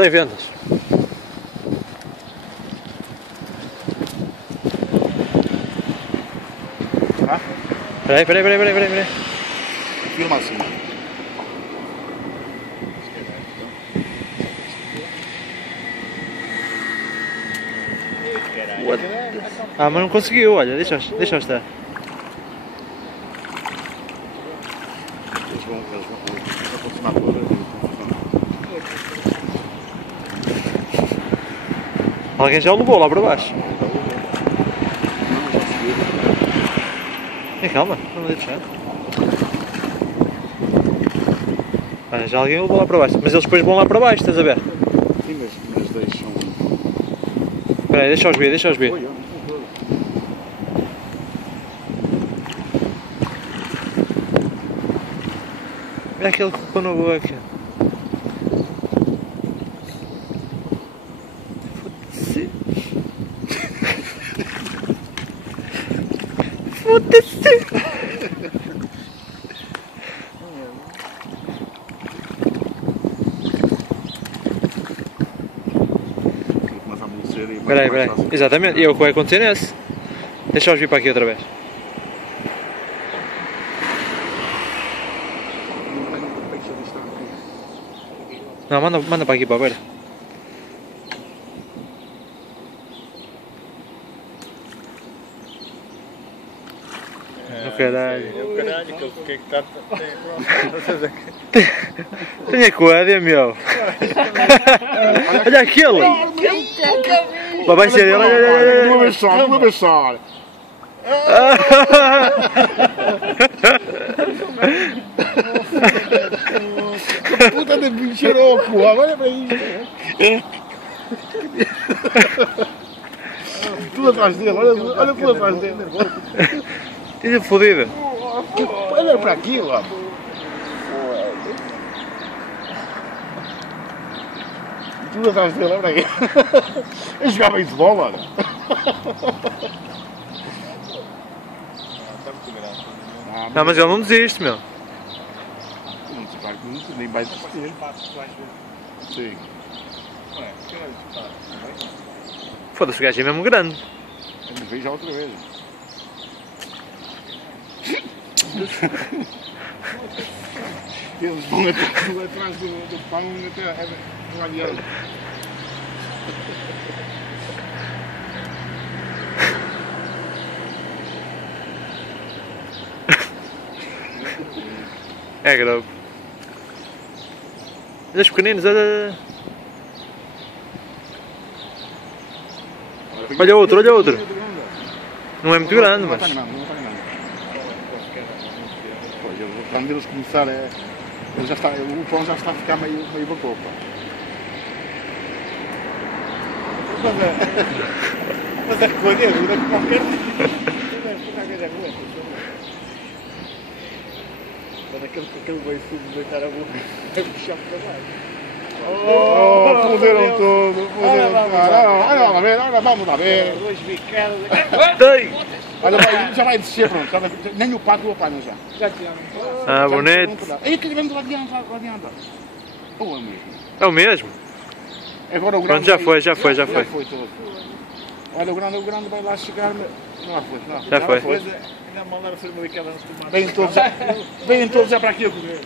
Sem vendas. Ah? Peraí. Filma assim. Ah, mas não conseguiu, olha, deixa estar. Eles vão aproximar todas. Alguém já o levou lá para baixo. Calma, não me deixar. Olha, já alguém o levou lá para baixo. Mas eles depois vão lá para baixo, estás a ver? Sim, mas deixam. Espera aí, deixa-os ver. Oi, Olha aquele que ficou na boca. Foda-se. Foda-se. Espera aí. Exatamente, e é o que vai acontecer nesse. Deixa-os vir para aqui outra vez. Não, manda para aqui para a beira. No caralho. Caralho, que é que está. Tem a coédia, meu. Olha aquele. Vai ser ele. Olha. Uma vez só. Que puta de bicheroco, olha para isto. Tudo atrás dele, olha tudo atrás dele. Tinha fodido. Olha para aquilo, ó. Tudo atrás dele, olha para aqui. Eu jogava beisebol, olha. Não, mas ele não desiste, meu. Nem vai desistir. Sim. Foda-se, o gajo é mesmo grande. Eu vejo já outra vez. Eles vão atrás do pão até o aliado. É grave. Olha os pequeninos, olha. Olha outro. Não é muito grande, mas. Quando eles começarem, o pão já está a ficar meio bacopa. Mas é recolher, dura que qualquer quando aquele beiçudo de deitar a boca, é puxar para baixo. Oh, fuderam tudo, olha, vamos lá ver. Duas bicadas. Olha, já vai descer, pronto. Nem o pato o apanha já. Já tiraram. Ah, bonito. Aí aquele grande lá adiante. Ou é o mesmo? É o mesmo? Agora o Pronto, grande. já foi. Já foi todo. Olha, o grande vai lá chegar. Não foi, não. Já foi. Ainda mandaram fazer uma bicada no tomate. Vêm todos já para aqui a correr.